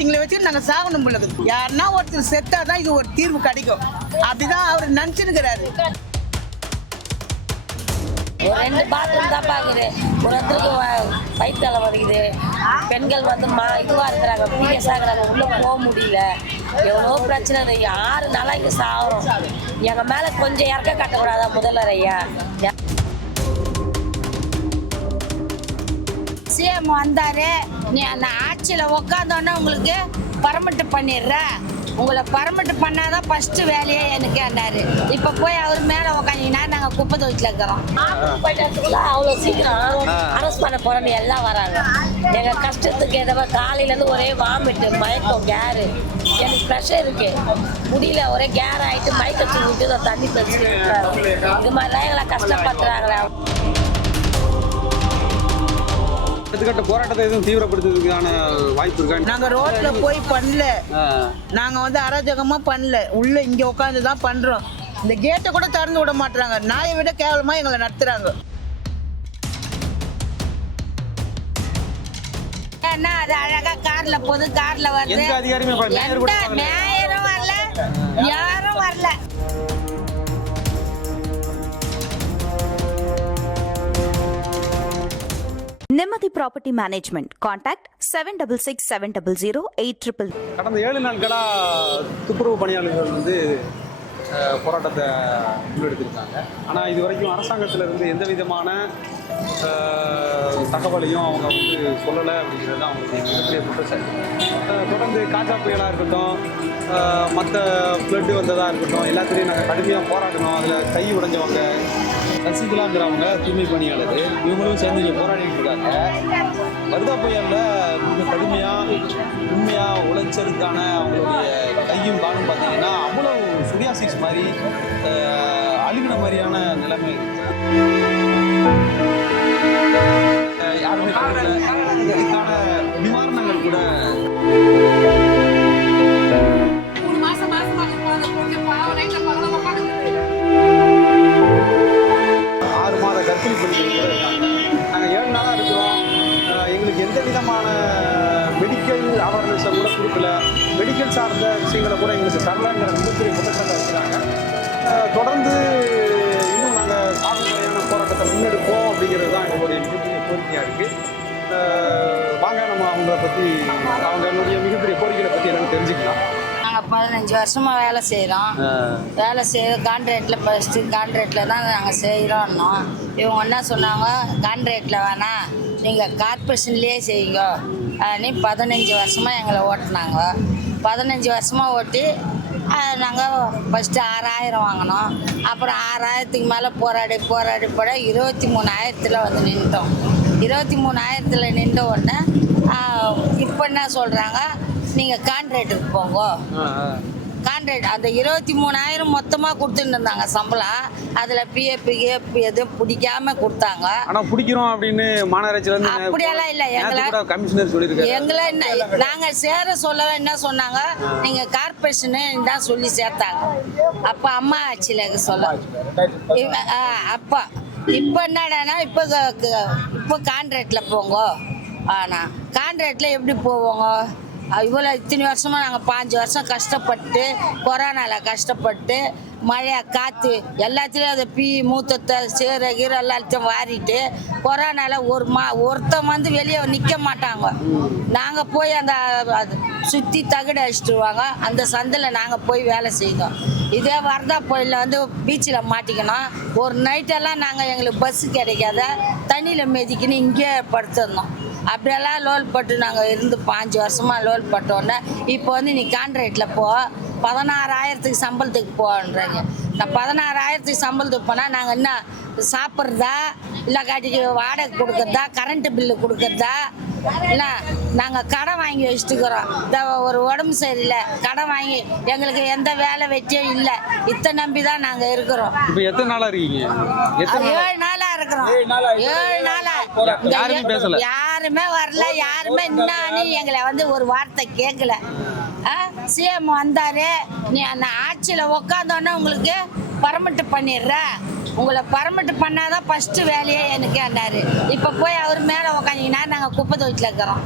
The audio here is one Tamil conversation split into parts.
அவங்கள வச்சு நாங்க சாகணும் போல யாருன்னா ஒருத்தர் செத்தாதான் இது ஒரு தீர்வு கிடைக்கும். அப்படிதான் அவர் நினச்சிருக்கிறாரு ரெண்டு பாத்ரூம் தான் பாக்குது. ஒரு இடத்துக்கு வயிற்றால வருகுது பெண்கள் வந்து மா இதுவாக இருக்கிறாங்க. பீரியஸ் ஆகுறாங்க உள்ளே போக முடியல. எவ்வளோ பிரச்சனை இல்லை ஆறு நாளாக இங்கே சாகிறோம் எங்கள் மேலே கொஞ்சம் இறக்க காட்டக்கூடாதா முதல்வர் ஐயா? சிஎம் வந்தாரு. நீ அந்த ஆட்சியில் உக்காந்தோன்னே உங்களுக்கு பர்மிட் பண்ணிடுறேன் உங்களை பர்மிட் பண்ணாதான் ஃபர்ஸ்ட் வேலையே எனக்கு என்னாரு இப்போ போய் அவர் மேலே உக்காந்தீங்கன்னா நாங்கள் குப்பை தொழில் இருக்கிறோம். அவ்வளோ சீக்கிரம் அரெஸ்ட் பண்ண போறோம்னு எல்லாம் வராங்க. எங்க கஷ்டத்துக்கு ஏதோ காலையிலேருந்து ஒரே வாமிட்டு மயக்கம் கேரு எனக்கு ப்ரெஷர் இருக்கு. முடியல ஒரே கேர் ஆயிட்டு மயக்கத்து விட்டு தண்ணி தெளிச்சு இது மாதிரிலாம் எங்களை கஷ்டப்படுறாங்களே அடுத்தக்கட்ட போராட்டத்தை எதுவும் தீவிரப்படுத்துறதுக்கான வாய்ப்பு இருக்கா? நாங்க ரோட்ல போய் பண்ணல. நாங்க வந்து அராஜகமா பண்ணல. உள்ள இங்க உட்காந்து தான் பண்றோம். இந்த கேட்டை கூட திறந்து விட மாட்டாங்க நாயை விட கேவலமா எங்களை நடத்துறாங்க. ஏன்னா அது அழகா கார்ல போகுது கார்ல வருது. எந்த அதிகாரியுமே பா- mayor Nimmathi property management contact seven double six seven double zero eight triple கடந்த ஏழு நாட்களா துப்புரவு பணியாளர்கள் வந்து போராட்டத்தை முன்னெடுத்திருக்காங்க. ஆனால் இது வரைக்கும் அரசாங்கத்திலிருந்து எந்த விதமான தகவலையும் அவங்க வந்து சொல்லலை அப்படிங்கிறது அவங்களுக்கு அவங்களுடைய மிகப்பெரிய குற்றச்சாட்டு. தொடர்ந்து காஜா புயலாக இருக்கட்டும் மற்ற ஃப்ளட்டு வந்ததாக இருக்கட்டும் எல்லாத்துலேயும் நாங்கள் கடுமையாக போராடணும். அதில் கை உடைஞ்சவங்க சசிகலாங்கிறவங்க தூய்மை பணியாளர். இவங்களும் சேர்ந்து இங்கே போராடிட்டு இருக்காங்க. வருதா புயலில் மிக கடுமையாக உண்மையாக உழைச்சதுக்கான அவங்களுடைய கையும் காலும் பார்த்தீங்கன்னா அவ்வளோ சுரியாசிஸ் மாதிரி அழுகின மாதிரியான நிலைமை. யாருமே இதுக்கான நிவாரணங்கள் கூட மெடிக்கல் சார்ந்த விஷயங்களை கூட எங்களுக்கு தரலங்கிற மிகப்பெரிய குற்றச்சாட்டை வைக்கிறாங்க தொடர்ந்து இன்னும் நாங்கள் சாகுமுறையான போராட்டத்தை முன்னெடுப்போம் அப்படிங்கிறது தான் எங்களுடைய மிகப்பெரிய கோரிக்கையாக இருக்குது வாங்க நம்ம அவங்கள பற்றி அவங்களுடைய மிகப்பெரிய கோரிக்கைகளை பற்றி என்னன்னு தெரிஞ்சுக்கலாம். நாங்கள் பதினஞ்சு வருஷமா வேலை செய்கிறோம் வேலை செய்ய கான்ட்ராக்டில் ஃபஸ்ட்டு கான்ட்ராக்டில் தான் நாங்கள் செய்கிறோன்னோம் இவங்க என்ன சொன்னாங்க? கான்ட்ராக்டில் வேணாம் நீங்கள் கார்பரேஷன்லேயே செய்யுங்க. நீ பதினஞ்சு வருஷமாக எங்களை ஓட்டினாங்க. பதினஞ்சு வருஷமாக ஓட்டி நாங்கள் ஃபஸ்ட்டு ஆறாயிரம் வாங்கினோம். அப்புறம் ஆறாயிரத்துக்கு மேலே போராடி போராடி போட இருபத்தி மூணாயிரத்தில் வந்து நின்றுட்டோம் இருபத்தி மூணாயிரத்தில் நின்ற உடனே இப்போ என்ன சொல்கிறாங்க நீங்கள் கான்ட்ராக்டுக்கு போங்க. கான்ட்ராக்ட் அந்த இருபத்தி மூணாயிரம் மொத்தமாக கொடுத்துட்டு இருந்தாங்க சம்பளம். அதில் பிஎஃப் கிஎஃப் எதுவும் பிடிக்காம கொடுத்தாங்க. ஆனால் பிடிக்கிறோம் அப்படின்னு மாநகராட்சியிலேருந்து அப்படியெல்லாம் இல்லை. எங்களை கமிஷனர் சொல்லியிருக்காரு. எங்களை என்ன நாங்கள் சேர சொல்ல என்ன சொன்னாங்க? நீங்கள் கார்பரேஷனு தான் சொல்லி சேர்த்தாங்க. அப்போ அம்மா ஆட்சியில் சொல்ல. அப்போ. இப்போ என்னடான்னா இப்போ இப்போ கான்ட்ராக்டில் போங்க. ஆனால் கான்ட்ராக்டில் எப்படி போவோங்க? இவ்வளோ இத்தனை வருஷமாக நாங்கள் பாஞ்சு வருஷம் கஷ்டப்பட்டு கொரோனாவில் கஷ்டப்பட்டு மழை காற்று எல்லாத்துலேயும் அதை பீ மூத்தத்தை சேர கீரை எல்லாத்தையும் வாரிட்டு கொரோனாவில் ஒரு மா ஒருத்தன் வந்து வெளியே நிற்க மாட்டாங்க. நாங்கள் போய் அந்த சுற்றி தகுடு அடிச்சிட்டுருவாங்க அந்த சந்தில் நாங்கள் போய் வேலை செய்தோம். இதே வரதா புயலில் வந்து பீச்சில் மாட்டிக்கணும். ஒரு நைட்டெல்லாம் நாங்கள் எங்களுக்கு பஸ்ஸு கிடைக்காத தண்ணியில் மிதிக்கின்னு இங்கேயே படுத்திருந்தோம். அப்படியெல்லாம் லோல் போட்டு நாங்கள் இருந்து பாஞ்சு வருஷமாக லோல் போட்டோன்னே இப்போ வந்து நீ கான்ட்ராக்டில் போ. பதினாறாயிரத்துக்கு சம்பளத்துக்கு போன்றாங்க. நான் பதினாறாயிரத்துக்கு சம்பளத்துக்கு போனால் நாங்கள் என்ன சாப்பிட்றதா இல்லை காட்டிக்கு வாடகை கொடுக்குறதா கரண்ட்டு பில்லு கொடுக்குறதா இல்லை நாங்கள் கடன் வாங்கி வச்சுட்டுக்கிறோம். இந்த ஒரு உடம்பு சரியில்லை. கடன் வாங்கி எங்களுக்கு எந்த வேலை வெற்றியும் இல்லை. இத்தை நம்பி தான் நாங்கள் இருக்கிறோம். இப்போ எத்தனை நாளாக இருக்கீங்க? ஏழு நாளா இருக்கிறோம். ஏழு நாளா இந்த யாருமே பேசல. யாருமே வரல யாருமே என்னான்னு எங்களை வந்து ஒரு வார்த்தை கேட்கல. சிஎம் வந்தாரு. நீ அந்த ஆட்சியில உக்காந்தோன்னே உங்களுக்கு பர்மிட் பண்ணிடுறேன். உங்களை பர்மிட் பண்ணாதான் ஃபர்ஸ்ட் வேலையே எனக்கு அண்டாரு. இப்போ போய் அவர் மேலே உக்காந்தீங்கன்னா நாங்கள் குப்பை தொட்டில் இருக்கிறோம்.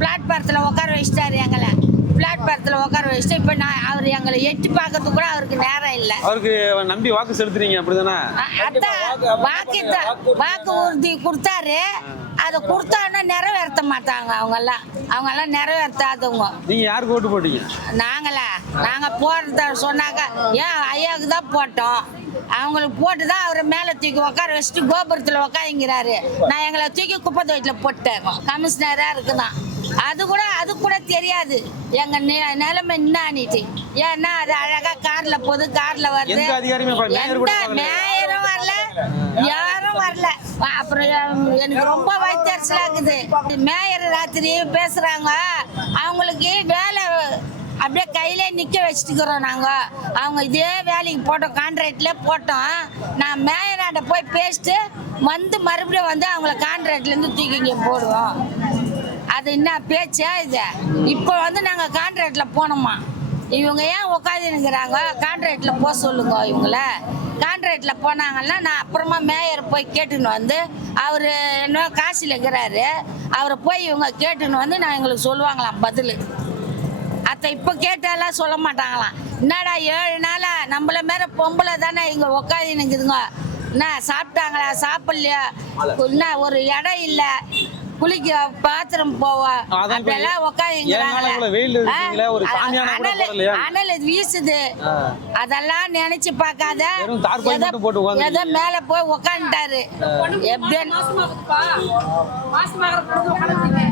பிளாட்பாரத்தில் உட்கார வச்சுட்டாரு எங்களை. பிளாட்பாரத்தில் உட்கார வச்சுட்டு இப்போ நான் அவர் எங்களை எட்டி பார்க்கறதுக்கு கூட அவருக்கு நேரம் இல்லை. அவருக்கு நம்பி வாக்கு செலுத்துறீங்க அப்படிதானே? அதான். வாக்கு வாக்கு உறுதி கொடுத்தாரு. அதை கொடுத்தான்னா நிறைவேற்ற மாட்டாங்க அவங்கெல்லாம். அவங்கெல்லாம் நிறைவேற்றாதவங்க. நீங்க யாருக்கு ஓட்டு போட்டீங்க? நாங்களா? நாங்க போடுறத சொன்னாக்க ஏன் ஐயாவுக்கு தான் போட்டோம். அவங்களுக்கு போட்டு தான் அவரை மேலே தூக்கி உட்கார வச்சுட்டு கோபுரத்தில் உட்காந்துங்கிறாரு நான் எங்களை தூக்கி குப்பை தொட்டியில் போட்டேன் கமிஷனராக இருக்குதான். அது கூட அது கூட தெரியாது. எங்க நிலைமை என்னானிட்டு ஏன்னா அது அழகா கார்ல போகுது கார்ல வருது. எந்த. மேயரும் வரல. யாரும் வரல. அப்புறம் எனக்கு ரொம்ப வைத்தறிச்சலா இருக்குது மேயர் ராத்திரி பேசுறாங்க. அவங்களுக்கு வேலை அப்படியே கையிலே நிக்க வச்சுட்டுக்கிறோம் நாங்க. அவங்க இதே வேலைக்கு போட்டோம் கான்ட்ராக்ட்ல போட்டோம். நான் மேயராண்ட போய் பேசிட்டு வந்து மறுபடியும் வந்து அவங்கள கான்ட்ராக்ட்ல இருந்து தூக்கி இங்க போடுவோம். அது என்ன பேச்சா இது? இப்போ வந்து நாங்கள் கான்ட்ராக்டில் போனோமா. இவங்க ஏன் உட்காந்துருக்கிறாங்க கான்ட்ராக்டில் போக சொல்லுங்க இவங்கள. கான்ட்ராக்டில் போனாங்கன்னா நான் அப்புறமா மேயர் போய் கேட்டுன்னு வந்து அவர் என்ன காசில் இருக்கிறாரு. அவரை போய் இவங்க கேட்டுன்னு வந்து நான் எங்களுக்கு சொல்லுவாங்களாம் பதில். அத்தை இப்போ கேட்டாலாம் சொல்ல மாட்டாங்களாம். என்னடா ஏழு நாளா நம்மள மேலே பொம்பளை தானே இங்கே உட்காந்து என்ன சாப்பிட்டாங்களா? சாப்பிடலையா? என்ன ஒரு இடம் இல்லை. குளிக்க பாத்ரூம் போவா. கூட போடலையா? அனல் வீசுது. அதெல்லாம் நினைச்சு பார்க்காத. எதோ மேல போய் உக்காந்துட்டாரு. எப்படி மாசமாகுதுப்பா மாசமாகிற பொழுது உட்காந்துருக்கீங்க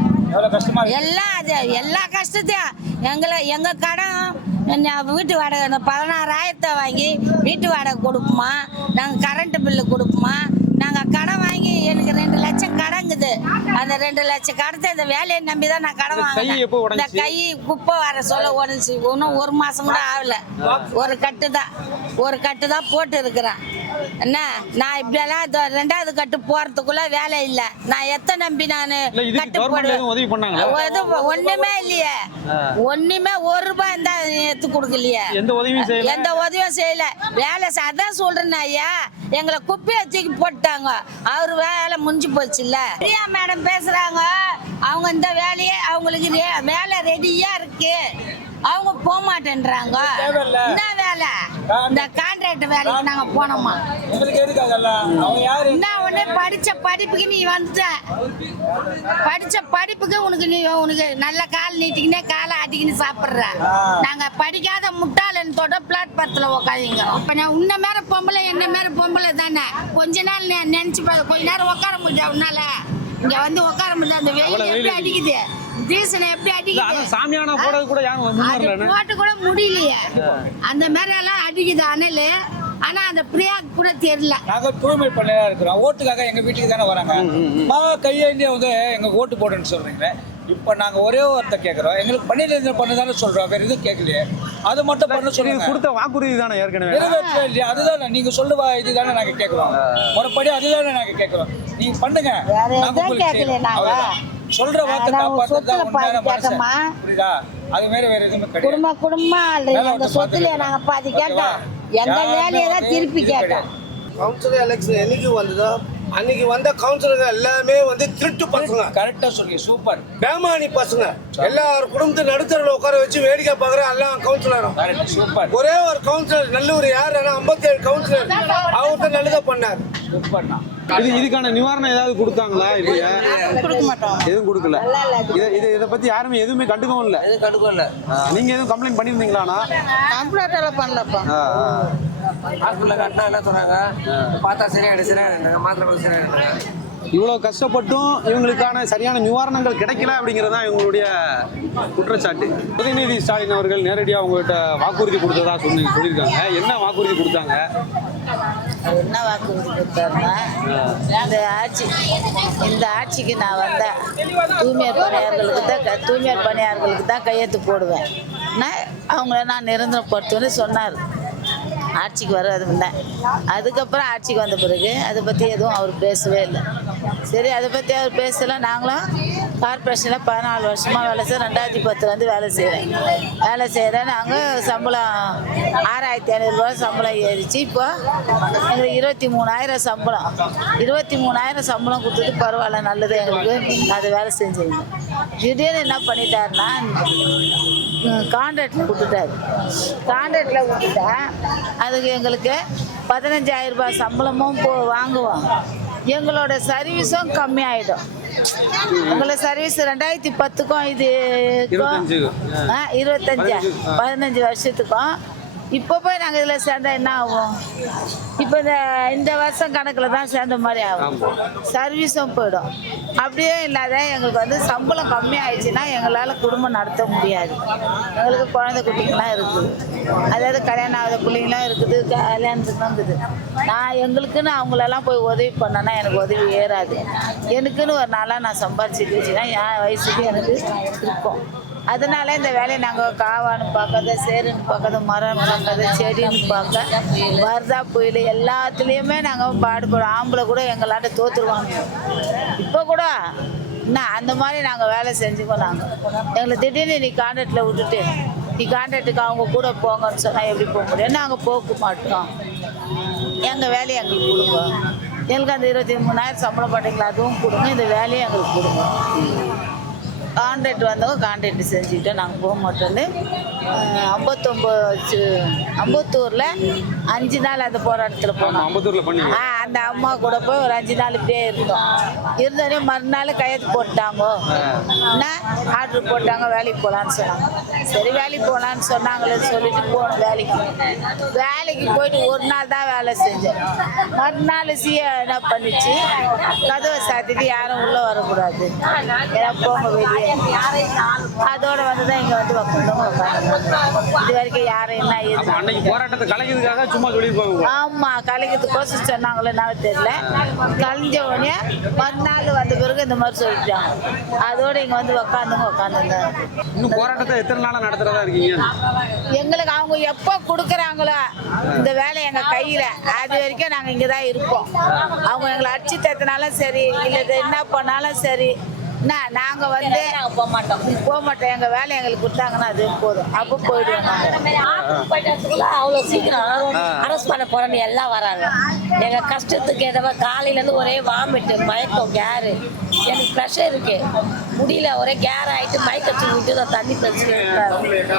எல்லாம் அது எல்லா கஷ்டத்தையும். எங்களை எங்க கடன் வீட்டு வாடகை இந்த பதினாறாயிரத்தை வாங்கி வீட்டு வாடகை கொடுப்போமா நாங்கள் கரண்ட் பில்லு கொடுப்போமா நாங்கள் கடன் வாங்கி எனக்கு ரெண்டு லட்சம் கடங்குது. அந்த ரெண்டு லட்சம் கடத்தை இந்த வேலையை நம்பி தான் நான் கடன் இந்த கை வாங்கினேன். இந்த? கை குப்பை வர சொல்ல உடஞ்சி இன்னும் ஒரு மாசம் கூட ஆகல. ஒரு கட்டு தான் ஒரு கட்டு தான் போட்டு இருக்கிறேன். என்ன? நான் இப்படியெல்லாம் இதோ ரெண்டாவது கட்டு போறதுக்குள்ள வேலை இல்லை. நான் எத்தனை நம்பி நான் கட்டு போடுவேன் ஒண்ணுமே இல்லையே. ஒண்ணுமே ஒரு ரூபாய் இருந்தா எடுத்து கொடுக்கலையே. எந்த உதவியும் செய்யல? வேலை அதான் சொல்றேன் ஐயா. எங்களை குப்பையை தூக்கி போட்டாங்க அவர் வேலை முடிஞ்சு போச்சு இல்ல பிரியா மேடம் பேசுறாங்க. அவங்க இந்த வேலையே அவங்களுக்கு வேலை ரெடியா இருக்கு. அவங்க போக மாட்டேன்றாங்க என்ன வேலை? இந்த கான்ட்ராக்ட் வேலைக்கு நாங்க போனோமா? உங்களுக்கு எதுக்கு அதெல்லாம் அவங்க யாரு? என்ன ஒண்ணு படிச்ச படிப்புக்கு நீ வந்துட்ட? படிச்ச படிப்புக்கு உனக்கு நீ உனக்கு நல்ல கால் நீட்டிக்கினே காலை ஆட்டிக்கின்னு சாப்பிடுற. நாங்க படிக்காத முட்டாளன் தொட பிளாட்பாரத்துல உட்காந்துங்க இப்ப நான் உன்ன மேல பொம்பளை என்ன மேல பொம்பளை தானே? கொஞ்ச நாள் நினைச்சு பாரு. கொஞ்ச நேரம் உட்கார முடியல உன்னால? இங்க வந்து உட்கார முடியல அந்த வெயில் எப்படி அடிக்குது? டீசல் எப்படி அடிக்குது? சாமியானா போடுறது கூட யாரும் அது போட்டு கூட முடியலையே. அந்த மாதிரி எல்லாம் அடிக்குது அனல். ஆனா அந்த பிரியாக்கு கூட தெரியல. நாங்க தூய்மை பண்ணையா இருக்கிறோம். ஓட்டுக்காக எங்க வீட்டுக்கு தானே வராங்க. மா கையேந்திய வந்து எங்க ஓட்டு போடுன்னு சொல்றீங்க இப்ப நாங்க ஒரே ஒருத்த கேக்குறோம். எங்களுக்கு பணியில பண்ணதானே சொல்றோம். வேற எதுவும் கேட்கலையே அது மட்டும் பண்ண சொல்லுங்க. கொடுத்த வாக்குறுதி தானே ஏற்கனவே. நிறைவேற்றவே இல்லையா. அதுதானே நீங்க சொல்லுவா இதுதானே நாங்க கேக்குறோம். முறைப்படி அதுதானே நாங்க கேக்குறோம். நீங்க பண்ணுங்க. வேற சொல்ற வார்த்தை காப்பாத்துறது உண்மையான கேட்டோமா? புரியுதா அது மாதிரி வேற எதுவுமே கிடையாது குடும்ப குடும்பமா ஒருத்தர் சொத்துல நாங்க பாதி? கேட்டோம் எங்க யாருமே வேலையை தான் திருப்பி கேட்டோம். கவுன்சிலர் எலெக்ஷன் என்னைக்கு வந்ததோ அன்னைக்கு வந்த கவுன்சிலருங்க எல்லாமே வந்து திருட்டு பசங்க. கரெக்டா சொல்லி சூப்பர் பேமானி பசங்க. எல்லார் குடும்பத்தை நடுத்தரில் உட்கார வச்சு வேடிக்கை பார்க்குற எல்லாம் கவுன்சிலரும் கரெக்ட் சூப்பர் ஒரே ஒரு கவுன்சிலர் நல்லூர் யார்? ஐம்பத்தேழு கவுன்சிலர் அவர்கிட்ட நல்லதா பண்ணார். சூப்பர்ண்ணா இது இதுக்கான நிவாரணம் ஏதாவது கொடுத்தாங்களா இல்லையா? கொடுக்க மாட்டோம். எதுவும் கொடுக்கல. இதை இதை இதை பத்தி யாருமே எதுவுமே கண்டுக்கவும் இல்ல. எதுவும் கடுக்கல ஆ, நீங்க எதுவும் கம்ப்ளைண்ட் பண்ணிருந்தீங்களாண்ணா கம்ப்யூட்டர் எல்லாம் பண்ணலப்பா. ஹாஸ்பிட்டலில் கட்டினா என்ன சொன்னாங்க. பார்த்தா சரியாயிடு சரியாயிடு மாத்திரை கொடுத்து சரியாயிடு இவ்வளவு கஷ்டப்பட்டும் இவங்களுக்கான சரியான நிவாரணங்கள் கிடைக்கல அப்படிங்கிறது தான் இவங்களுடைய குற்றச்சாட்டு. உதயநிதி ஸ்டாலின் அவர்கள் நேரடியாக உங்ககிட்ட வாக்குறுதி கொடுத்ததா சொல்லி சொல்லியிருக்காங்க. என்ன வாக்குறுதி கொடுத்தாங்க? என்ன வாக்குறுதி கொடுத்தாருன்னா இந்த ஆட்சி இந்த ஆட்சிக்கு நான் வந்தேன். தூய்மையார் பணியாளர்களுக்கு தான் தூய்மையார் பணியாளர்களுக்கு தான் கையெழுத்து போடுவேன். நான் அவங்கள நான் நிரந்தரப்படுத்துவேன்னு சொன்னார். ஆட்சிக்கு வர்றது முன்ன. அதுக்கப்புறம் ஆட்சிக்கு வந்த பிறகு அதை பற்றி எதுவும் அவர் பேசவே இல்லை. சரி அதை பற்றி அவர் பேசல. நாங்களும் கார்பரேஷனில் பதினாலு வருஷமாக வேலை செய்ய ரெண்டாயிரத்தி பத்துலேருந்து வேலை செய்கிறேன் வேலை செய்கிறேன் நாங்கள் சம்பளம் ஆறாயிரத்தி ஐநூறுரூவா சம்பளம் ஏறிச்சு. இப்போ எங்களுக்கு இருபத்தி மூணாயிரம் சம்பளம். இருபத்தி மூணாயிரம் சம்பளம் கொடுத்தது பரவாயில்ல நல்லது எங்களுக்கு. அது வேலை செஞ்சுருந்தோம் திடீர்னு என்ன பண்ணிட்டாருன்னா கான்ட்ராக்டில் விட்டுட்டாரு கான்ட்ராக்டில் விட்டுட்டா அதுக்கு எங்களுக்கு பதினஞ்சாயிரம் ரூபாய் சம்பளமும் போ வாங்குவோம். எங்களோட சர்வீஸும் கம்மியாயிடும். எங்களோட சர்வீஸ் ரெண்டாயிரத்தி பத்துக்கும் இது இருபத்தஞ்சா? பதினஞ்சு வருஷத்துக்கும் இப்போ போய் நாங்கள் இதில் சேர்ந்தா என்ன ஆகும்? இப்போ இந்த இந்த வருஷம் கணக்கில் தான் சேர்ந்த மாதிரி ஆகும். சர்வீஸும் போயிடும். அப்படியே இல்லாத எங்களுக்கு வந்து சம்பளம் கம்மியாயிடுச்சுன்னா எங்களால் குடும்பம் நடத்த முடியாது. எங்களுக்கு குழந்தை குட்டிங்களாம் இருக்குது. அதாவது கல்யாணம் ஆகாத பிள்ளைங்களாம் இருக்குது. கல்யாணத்துக்கு இருக்குது. நான் எங்களுக்குன்னு அவங்களெல்லாம் போய் உதவி பண்ணேன்னா எனக்கு உதவி ஏறாது. எனக்குன்னு ஒரு நாளாக நான் சம்பாரிச்சுட்டு வச்சுன்னா என் வயசுக்கு எனக்கு இருக்கும். அதனால இந்த வேலையை நாங்கள் காவான்னு பார்க்கறது சேருன்னு பார்க்கறது மரம் பார்க்கறது செடின்னு பார்க்க வருதா புயல் எல்லாத்துலேயுமே நாங்கள் பாடுபடுவோம் ஆம்பளை கூட எங்களாட்ட தோற்றுருவாங்க இப்போ கூட என்ன அந்த மாதிரி நாங்கள் வேலை செஞ்சுக்கோ நாங்கள் எங்களை திடீர்னு நீ கான்ட்ராக்டில் விட்டுட்டு நீ கான்ட்ராக்டுக்கு அவங்க கூட போங்கன்னு சொன்னால் எப்படி போக முடியும்? நாங்கள் போக மாட்டோம். எங்கள் வேலையை எங்களுக்கு கொடுங்க. எங்களுக்கு அந்த இருபத்தி மூணாயிரம் சம்பளம் போட்டீங்களா அதுவும் கொடுங்க. இந்த வேலையை எங்களுக்கு கொடுங்க. கான்ட்ராக்ட் வந்தவங்க கான்ட்ராக்ட் செஞ்சுக்கிட்டோம் நாங்கள் போக மாட்டோம்னு ஐம்பத்தொம்பது அம்பத்தூரில் அஞ்சு நாள் அந்த போராட்டத்தில் போனோம். அம்பத்தூர்ல பண்ணீங்க ஆ அந்த அம்மா கூட போய் ஒரு அஞ்சு நாள் இப்படியே இருந்தோம். இருந்தோடனே மறுநாள் கையெழுத்து போட்டாங்க என்ன ஆர்டர் போட்டாங்க வேலைக்கு போகலான்னு சொன்னாங்க. சரி வேலைக்கு போகலான்னு சொன்னாங்களேன்னு சொல்லிட்டு போனோம் வேலைக்கு. வேலைக்கு போயிட்டு ஒரு நாள் தான் வேலை செஞ்சேன். மறுநாள் சிஏ என்ன பண்ணிச்சு? கதவை சாத்திட்டு யாரும் உள்ளே வரக்கூடாது. ஏன்னா போங்க வெளியே. அதோட வந்து தான் இங்கே வந்து உட்காந்து இது வரைக்கும் யாரும் என்ன அன்னைக்கு போராட்டத்தை கலைக்கிறதுக்காக சும்மா சொல்லியிருப்பாங்க ஆமா கலைக்கிறதுக்கோசம் சொன்னாங்களே நான் தெரியல. கலைஞ்ச உடனே மறுநாள் வந்த பிறகு இந்த மாதிரி சொல்லிட்டாங்க. அதோட இங்க வந்து உக்காந்துங்க உக்காந்துருந்தாங்க இன்னும் போராட்டத்தை எத்தனை நாளா நடத்துறதா இருக்கீங்க? எங்களுக்கு அவங்க எப்போ கொடுக்குறாங்களோ இந்த வேலை எங்க கையில. அது வரைக்கும் நாங்க இங்க தான் இருப்போம். அவங்க எங்களை அடிச்சு தத்தினாலும் சரி இல்லை இது என்ன பண்ணாலும் சரி என்ன நாங்க வந்து போக மாட்டோம் போக மாட்டோம் எங்க வேலை எங்களுக்கு கொடுத்தாங்கன்னா அது போதும். அப்போ போயிடுவோம் அவ்வளோ சீக்கிரம் அரெஸ்ட் பண்ண போறோன்னு எல்லாம் வராங்க. எங்க கஷ்டத்துக்கு எதவோ காலையில இருந்து ஒரே வாமிட்டு மயக்கம் கேரு எனக்கு ப்ரெஷர் இருக்கு. முடியல ஒரே கேர் ஆயிட்டு மயக்கச்சு விட்டு நான் தண்ணி தெளிச்சு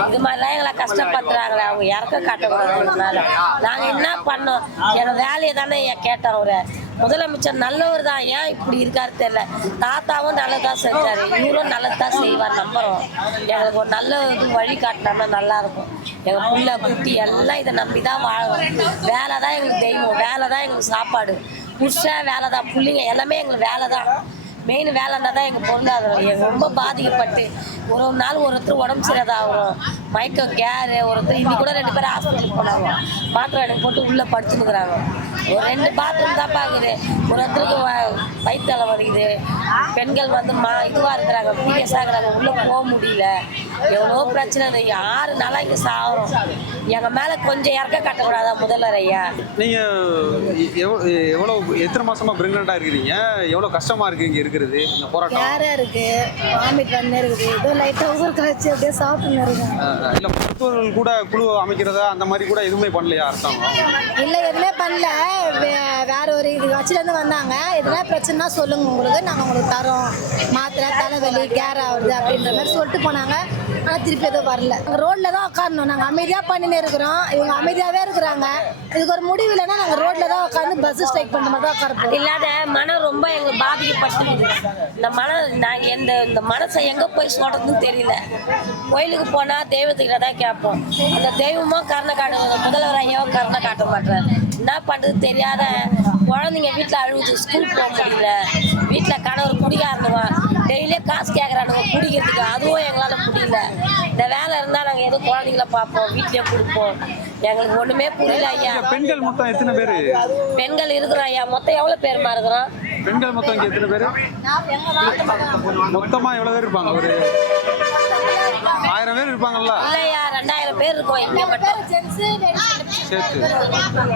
இது மாதிரிலாம் எங்களை கஷ்டப்படுத்துறாங்களே. அவங்க இறக்க காட்டக்கூடாது மேல. நாங்க என்ன பண்ணோம்? எங்க வேலையை தானே கேட்டோம் அவரை. முதலமைச்சர் நல்லவர் தான். ஏன் இப்படி இருக்காரு தெரியல. தாத்தாவும் நல்லதான் செஞ்சாரு. இவரும் நல்லதான் செய்வார் நம்புறோம். எங்களுக்கு ஒரு நல்ல இது வழி காட்டினா நல்லா இருக்கும். எங்க புள்ள குட்டி எல்லாம் இதை நம்பி தான் வாழணும். வேலை தான் எங்களுக்கு தெய்வம். வேலை தான் எங்களுக்கு சாப்பாடு. புதுசாக வேலை தான் பிள்ளைங்க எல்லாமே எங்களுக்கு வேலை தான் மெயின் வேலைன்னா தான் எங்கள் பொருளாதாரம் ரொம்ப பாதிக்கப்பட்டு ஒரு ஒரு நாள் ஒருத்தர் உடம்பு சரியாதாகும் மயக்கம் கேரு ஒருத்தர் இன்னி கூட ரெண்டு பேரும் ஹாஸ்பிட்டலுக்கு போனாங்க. மாத்திரை எனக்கு போட்டு உள்ளே படுத்துனுக்குறாங்க. ஒரு ரெண்டு பாத்ரூம் தான் பார்க்குது ஒருத்தருக்கு வயிற்றால வலிக்குது பெண்கள் வந்து மா இதுவாக இருக்கிறாங்க. இருக்கிறாங்க உள்ளே போக முடியல. எவ்வளோ பிரச்சனை ஆறு நாளாக இங்கே சாகிறோம் எங்கள் மேலே கொஞ்சம் இறக்க காட்டக்கூடாதா முதல்வர் ஐயா? நீங்க எவ்வளவு எவ்வளவு எத்தனை மாசமா பிரெக்னண்டா இருக்கிறீங்க? எவ்வளவு கஷ்டமா இருக்கு இங்க இருக்கிறது இந்த போராட்டம்? கேரா இருக்கு? வாமிட் வந்து இருக்குது. ஏதோ லைட்டாக ஊர் காய்ச்சி அப்படியே சாப்பிட்டுன்னு இருக்கேன். இல்ல மருத்துவர்கள் கூட குழு அமைக்கிறதா அந்த மாதிரி கூட எதுவுமே பண்ணலையா அரசாங்கம்? இல்லை எதுவுமே பண்ணல. ஒரு இது கட்சியிலேருந்து வந்தாங்க. எதனா பிரச்சனைனா சொல்லுங்க உங்களுக்கு. நாங்கள் உங்களுக்கு தரோம். மாத்திரை தலைவலி கேர் ஆகுது அப்படின்ற மாதிரி சொல்லிட்டு போனாங்க. ஆனால் திருப்பி எதுவும் வரல. நாங்கள் ரோட்டில் தான் உட்காரணும் நாங்கள் அமைதியாக பண்ணின்னு இருக்கிறோம். இவங்க அமைதியாகவே இருக்கிறாங்க. இதுக்கு ஒரு முடிவு இல்லைன்னா நாங்கள் ரோட்டில் தான் உட்காந்து பஸ் ஸ்ட்ரைக் பண்ண மாதிரி தான் உட்காரப்போம் இல்லாத மனம் ரொம்ப எங்களுக்கு பாதிக்கப்பட்டிருக்குது. இந்த மன நான் எந்த இந்த மனசை எங்கே போய் சொல்கிறதுன்னு தெரியல. கோயிலுக்கு போனால் தெய்வத்துக்கிட்ட தான் கேட்போம். அந்த தெய்வமும் கருணை காட்டுறது. முதல்வர் ஐயாவும் கருணை காட்ட மாட்டேன் என்ன பண்ணுறது தெரியாத குழந்தைங்க வீட்டில் அழுகுது ஸ்கூல் போக முடியல. வீட்டில் கணவர் குடிக்காரனுவா டெய்லியும் காசு கேட்குறானுங்க குடிக்கிறதுக்கு. அதுவும் எங்களால் முடியல. இந்த வேலை இருந்தால் நாங்கள் எதுவும் குழந்தைங்கள பார்ப்போம் வீட்டிலே கொடுப்போம். எங்களுக்கு ஒன்றுமே புரியல ஐயா. பெண்கள் மொத்தம் எத்தனை பேரு? பெண்கள் இருக்கிறோம் ஐயா. மொத்தம் எவ்வளோ பேருமா இருக்கிறோம்? பெண்கள் மொத்தம் எத்தனை பேரு? மொத்தமா எவ்வளவு பேர் இருப்பாங்க? ஒரு ஆயிரம் பேர் இருப்பாங்கல்ல? இல்லையா ரெண்டாயிரம் பேர் இருக்கோம் இங்க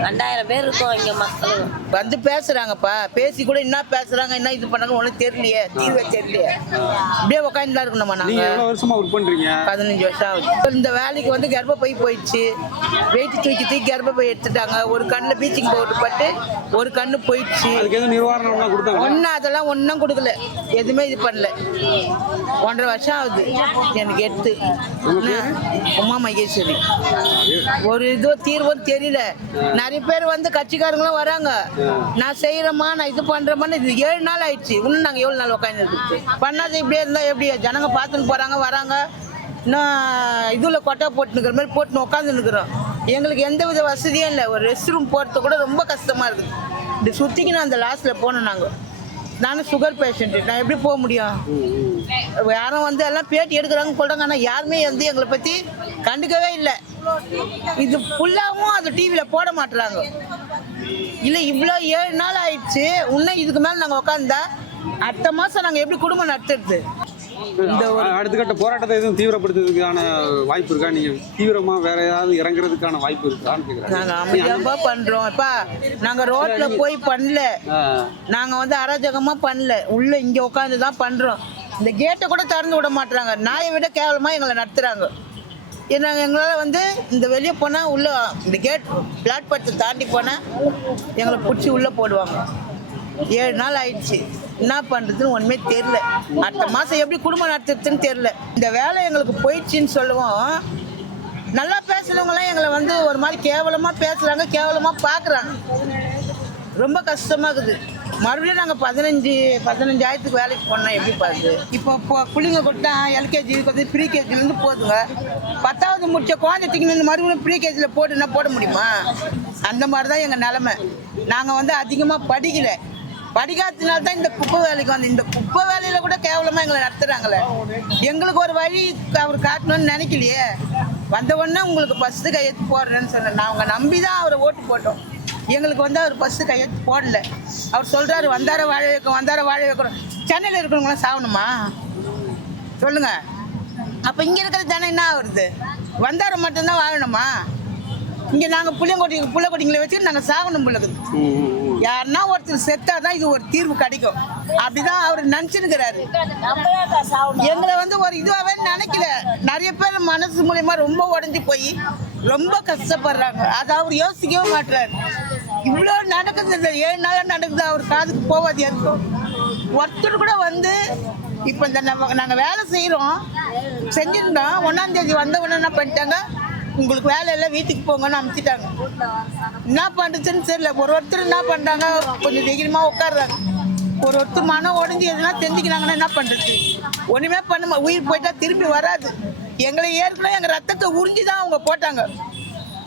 ரெண்டாயிரம் பேர் இருக்கோம் இங்க மக்கள். வந்து பேசுறாங்கப்பா. பேசி கூட என்ன பேசுறாங்க என்ன இது பண்ணாங்க ஒன்றும் தெரியலையே. தீர்வே தெரியலையே. அப்படியே உட்காந்து தான் இருக்கணுமா நீங்க? நாங்க எவ்வளவு வருஷமா ஒர்க் பண்றீங்க? பதினஞ்சு வருஷம் ஆகுது. இந்த வேலைக்கு வந்து கர்ப்பப்பை போயிடுச்சு. வெயிட் தூக்கி தூக்கி கர்ப்பப்பை எடுத்துட்டாங்க. ஒரு கண்ணில் ப்ளீச்சிங் பவுடர் பட்டு ஒரு கண்ணு போயிடுச்சு. ஒன்றும் அதெல்லாம் ஒன்றும் கொடுக்கல. எதுவுமே இது பண்ணல. ஒன்றரை வருஷம் ஆகுது. எனக்கு எடுத்து என்ன? உமா மகேஸ்வரி. ஒரு இதோ தீர்வும் தெரியல. நிறைய பேர் வந்து கட்சிக்காரங்களும் வராங்க. நான் செய்யறேம்மா நான் இது பண்றேம்மான்னு இது ஏழு நாள் ஆயிடுச்சு. இன்னும் நாங்கள் எவ்வளோ நாள் உட்காந்து பண்ணாத இப்படியே இருந்தால் எப்படி? ஜனங்க பார்த்துன்னு போறாங்க வராங்க. இன்னும் இதில் கொட்டை போட்டுனுக்கிற மாதிரி போட்டுன்னு உட்காந்துருக்குறோம் எங்களுக்கு எந்த வித வசதியும் இல்லை. ஒரு ரெஸ்ட் ரூம் போகிறது கூட ரொம்ப கஷ்டமா இருக்குது. இப்படி சுற்றிக்கின்னு அந்த லாஸ்ட்டில் போனோம் நாங்கள் நானும் சுகர் பேஷண்ட்டு நான் எப்படி போக முடியும்? யாரும் வந்து எல்லாம் பேட்டி எடுக்கிறாங்க சொல்கிறாங்க ஆனால் யாருமே வந்து எங்களை பற்றி கண்டுக்கவே இல்லை. இது ஃபுல்லாகவும் அது டிவியில் போட மாட்டுறாங்க. இல்லை இவ்வளோ ஏழு நாள் ஆயிடுச்சு. இன்னும் இதுக்கு மேலே நாங்கள் உட்காந்தா அடுத்த மாதம் நாங்கள் எப்படி குடும்பம் நடத்துறது? இந்த அடுத்த கட்ட போராட்டத்தை எதுவும் தீவிரப்படுத்துறதுக்கான வாய்ப்பு இருக்கா? நீங்க தீவிரமா வேற ஏதாவது இறங்குறதுக்கான வாய்ப்பு இருக்கான்னு கேக்குறேன். பண்ணுறோம் எப்பா நாங்கள் ரோட்டில் போய் பண்ணல. நாங்கள் வந்து அராஜகமாக பண்ணல. உள்ளே இங்கே உட்காந்து தான் பண்ணுறோம் இந்த கேட்டை கூட திறந்து விட மாட்றாங்க. நாயை விட கேவலமாக எங்களை நடத்துகிறாங்க ஏன்னா எங்களால் வந்து இந்த வெளியே போனால் உள்ளே இந்த கேட் பிளாட்பாரத்தை தாண்டி போனால் எங்களை பிடிச்சி உள்ளே போடுவாங்க. ஏழு நாள் ஆயிடுச்சு. என்ன பண்ணுறதுன்னு ஒன்றுமே தெரில அடுத்த மாதம் எப்படி குடும்பம் நடத்துறதுன்னு தெரில இந்த வேலை எங்களுக்கு போயிடுச்சின்னு சொல்லுவோம். நல்லா பேசுகிறவங்களாம் எங்களை வந்து ஒரு மாதிரி கேவலமாக பேசுகிறாங்க கேவலமாக பார்க்குறாங்க ரொம்ப கஷ்டமாக இருக்குது. மறுபடியும் நாங்கள் பதினஞ்சு பதினஞ்சாயிரத்துக்கு வேலைக்கு போனோம். எப்படி பார்த்து இப்போ இப்போ பிள்ளைங்க கொடுத்தா எல்கேஜி வந்து ப்ரீகேஜிலேருந்து போதுங்க. பத்தாவது முடிச்ச குழந்தைக்கு நின்று மறுபடியும் ப்ரீகேஜியில் போட்டுன்னா போட முடியுமா? அந்த மாதிரி தான் எங்கள் நிலமை. நாங்கள் வந்து அதிகமாக படிக்கலை. படிக்காததுனால தான் இந்த குப்பை வேலைக்கு வந்து இந்த குப்பை வேலையில கூட கேவலமாக எங்களை நடத்துகிறாங்களே எங்களுக்கு ஒரு வழி அவர் காட்டணும்னு நினைக்கலையே. வந்த உடனே உங்களுக்கு பஸ்ஸு கையெழுத்து போடுறேன்னு சொன்னேன். நாங்கள் நம்பி தான் அவரை ஓட்டு போட்டோம். எங்களுக்கு வந்து அவர் பஸ்ஸு கையெழுத்து போடல. அவர் சொல்கிறாரு வந்தார வாழ வைக்கும் வந்தார வாழ வைக்கிறோம் சென்னையில் இருக்கிறவங்களாம் சாகணுமா சொல்லுங்க. அப்போ இங்கே இருக்கிற ஜனம் என்ன ஆகுறது? வந்தார மட்டும்தான் வாழணுமா? இங்கே நாங்கள் புளியங்கொட்டி புள்ளக்கொட்டிங்களை வச்சு நாங்கள் சாகணும் பிள்ளைக்கு யாருன்னா ஒருத்தர் செத்தாதான் இது ஒரு தீர்வு கிடைக்கும். அப்படிதான் அவர் நினச்சிருக்கிறாரு எங்களை வந்து ஒரு இதுவாகவே நினைக்கல. நிறைய பேர் மனசு மூலியமா ரொம்ப உடஞ்சி போய் ரொம்ப கஷ்டப்படுறாங்க. அதை அவர் யோசிக்கவே மாட்டுறாரு இவ்வளோ நடக்குது இந்த ஏழு நாளாக நடக்குது. அவர் காதுக்கு போவாது இருக்கும். ஒருத்தர் கூட வந்து இப்போ இந்த நம்ம நாங்கள் வேலை செய்கிறோம் செஞ்சுருந்தோம். ஒன்றாந்தேதி வந்த உடனே என்ன பண்ணிட்டாங்க? உங்களுக்கு வேலை இல்லை வீட்டுக்கு போங்கன்னு அனுப்பிச்சிட்டாங்க என்ன பண்ணுச்சுன்னு தெரியல. ஒரு ஒருத்தர் என்ன பண்ணுறாங்க கொஞ்சம் தைரியமாக உட்காடுறாங்க ஒரு ஒருத்தர் மனம் உடஞ்சி எதுனா தெரிஞ்சுக்கிறாங்கன்னா என்ன பண்ணுறது ஒன்றுமே பண்ண உயிர் போயிட்டா திரும்பி வராது. எங்களை ஏற்கனவே எங்கள் ரத்தத்தை உறிஞ்சி தான் அவங்க போட்டாங்க.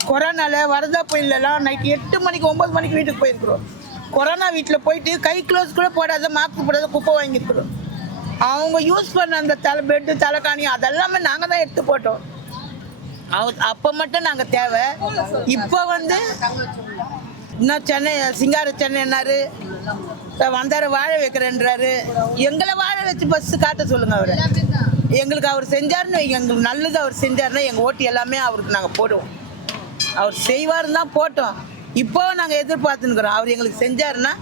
கொரோனால வரதா புயலெல்லாம் நைட் எட்டு மணிக்கு ஒம்பது மணிக்கு வீட்டுக்கு போயிருக்கிறோம். கொரோனா வீட்டில் போயிட்டு கை க்ளோஸ் கூட போடாத மாஸ்க் போடாத குப்பை வாங்கியிருக்கிறோம். அவங்க யூஸ் பண்ண அந்த தலை பெட்டு தலைக்காணி அதெல்லாமே நாங்கள் தான் எடுத்து போட்டோம். அப்போ மட்டும் நாங்கள் தேவை. இப்போ வந்து இன்னும் சென்னை சிங்கார சென்னை வந்தார வாழ வைக்கிறேன்றாரு. எங்களை வாழ வச்சு பஸ் காட்ட சொல்லுங்க அவரை. எங்களுக்கு அவர் செஞ்சாருன்னு எங்களுக்கு நல்லது அவர் செஞ்சாருன்னா எங்கள் ஓட்டு எல்லாமே அவருக்கு நாங்கள் போடுவோம். அவர் செய்வாருன்னு தான் போட்டோம். இப்போ நாங்கள் எதிர்பார்த்துனுக்குறோம் அவர் எங்களுக்கு செஞ்சாருன்னா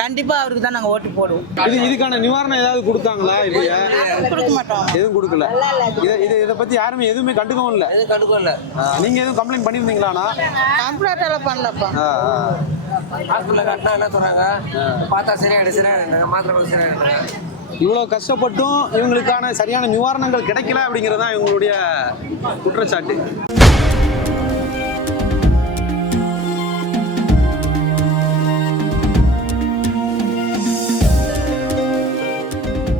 கண்டிப்பாக அவருக்கு தான் நாங்கள் ஓட்டு போடுவோம். இது இதுக்கான நிவாரணம் ஏதாவது கொடுத்தாங்களா இல்லையா? கொடுக்க மாட்டோம். எதுவும் கொடுக்கல. இதை இதை இதை பத்தி யாருமே எதுவுமே கண்டுக்கவும் இல்லை. எதுவும் கடுக்கும் இல்லை. நீங்க எதுவும் கம்ப்ளைண்ட் பண்ணியிருந்தீங்களாண்ணா கம்ப்ளைண்ட் எல்லாம் பண்ணலப்பா. ஹாஸ்பிட்டலில் கட்டினா என்ன சொன்னாங்க? பார்த்தா சரியாயிடு சரியாயிடு மாத்திரை சரியாயிடு இவ்வளவு கஷ்டப்பட்டும் இவங்களுக்கான சரியான நிவாரணங்கள் கிடைக்கல அப்படிங்கிறது தான் இவங்களுடைய குற்றச்சாட்டு.